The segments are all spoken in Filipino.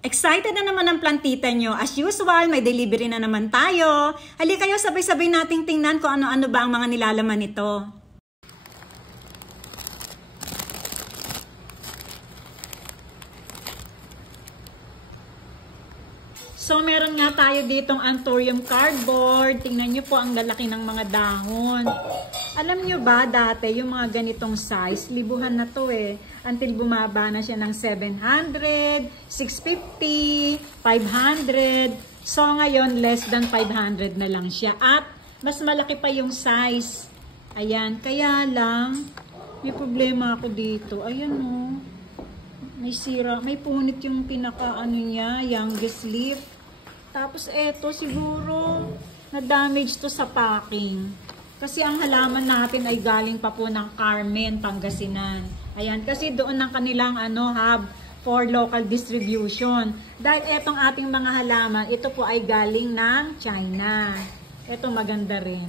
Excited na naman ang plantita nyo. As usual, may delivery na naman tayo. Halika kayo, sabay-sabay nating tingnan kung ano-ano ba ang mga nilalaman nito. So, meron nga tayo ditong Anthurium cardboard. Tingnan nyo po ang lalaki ng mga dahon. Alam nyo ba, dati yung mga ganitong size, libuhan na to eh. Until bumaba na siya ng 700, 650, 500. So, ngayon, less than 500 na lang siya. At, mas malaki pa yung size. Ayan, kaya lang, may problema ako dito. Ayan o. May sira, may punit yung pinaka-ano niya, youngest leaf. Tapos eto siguro, na-damage to sa packing. Kasi ang halaman natin ay galing pa po ng Carmen, Pangasinan. Ayan, kasi doon ng kanilang hub for local distribution. Dahil etong ating mga halaman, ito po ay galing ng China. Ito maganda rin.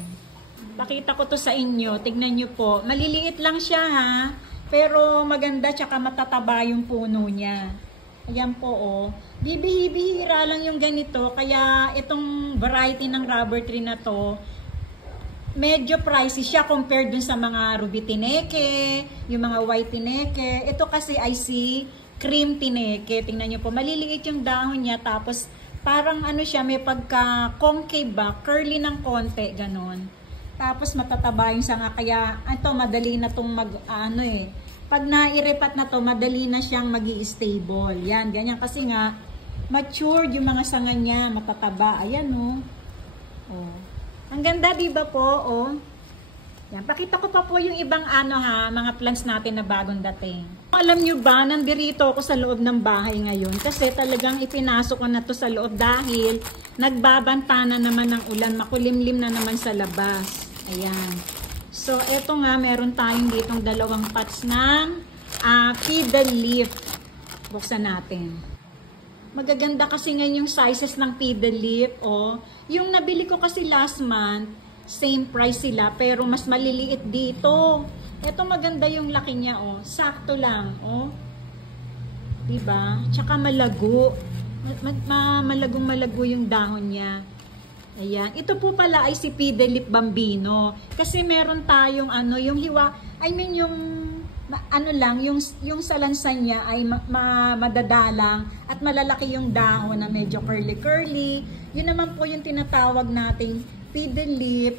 Pakita ko to sa inyo, tignan nyo po. Maliliit lang siya ha. Pero maganda tsaka matataba yung puno niya. Ayan po oh. Bihira lang yung ganito. Kaya itong variety ng rubber tree na to, medyo pricey siya compared dun sa mga ruby tineke, yung mga white tineke. Ito kasi ay si cream tineke. Tingnan nyo po. Maliliit yung dahon niya. Tapos parang siya, may pagka-concave ba, curly ng konti, ganon. Tapos matataba yung sanga, kaya ito madali na itong pag nairepat na to, madali na siyang magi-stable. Yan, ganyan kasi nga, matured yung mga sanga niya, matataba. Ayan oh. Ang ganda, diba po? Oh. Yan, pakita ko pa po yung ibang mga plants natin na bagong dating. Alam nyo ba, nandirito ako sa loob ng bahay ngayon kasi talagang ipinasok ko na to sa loob dahil nagbabanta na naman ng ulan, makulimlim na naman sa labas. Ayan. So, eto nga, meron tayong ditong dalawang pots ng fiddle leaf. Buksan natin. Magaganda kasi ngayon yung sizes ng fiddle leaf. Oh. Yung nabili ko kasi last month, same price sila, pero mas maliliit dito. Eto maganda yung laki niya, oh. Sakto lang, oh. Diba? Tsaka malago. Malagong malago yung dahon niya. Ayan. Ito po pala ay si Fiddle Leaf Bambino. Kasi meron tayong yung hiwa, yung salansan niya ay madadalang at malalaki yung dahon na medyo curly-curly. Yun naman po yung tinatawag nating Fiddle Leaf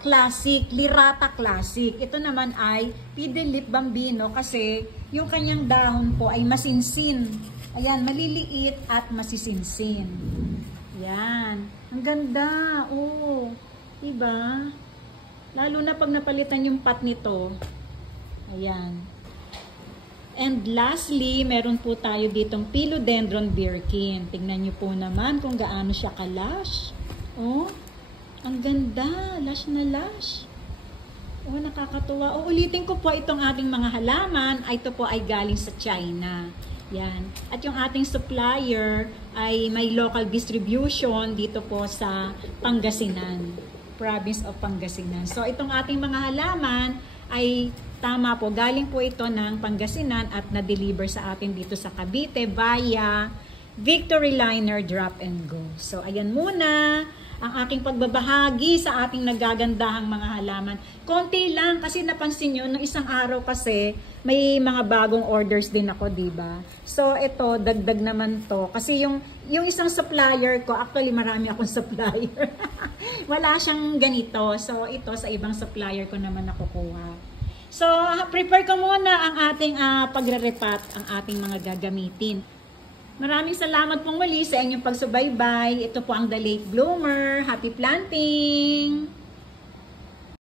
Classic, Lirata Classic. Ito naman ay Fiddle Leaf Bambino kasi yung kanyang dahon po ay masinsin. Ayan, maliliit at masisinsin. Yan. Ang ganda. Oh. Diba? Lalo na pag napalitan yung pot nito. Ayan. And lastly, meron po tayo ditong Philodendron Birkin. Tingnan nyo po naman kung gaano siya ka-lush. Oh. Ang ganda. Lush na lush. Oh, nakakatuwa. Uulitin ko po itong ating mga halaman. Ito po ay galing sa China. Yan. At yung ating supplier ay may local distribution dito po sa Pangasinan, province of Pangasinan. So itong ating mga halaman ay tama po, galing po ito ng Pangasinan at na-deliver sa atin dito sa Cavite via Victory Liner Drop and Go. So ayan muna ang aking pagbabahagi sa ating nagagandahang mga halaman. Konti lang kasi napansin nyo, nung isang araw kasi may mga bagong orders din ako, diba? So ito, dagdag naman to. Kasi yung isang supplier ko, actually marami akong supplier. Wala siyang ganito. So ito, sa ibang supplier ko naman nakukuha. So prepare ko muna ang ating pagre-repat, ang ating mga gagamitin. Maraming salamat pong muli sa inyong pagsubaybay. Ito po ang The Late Bloomer. Happy planting!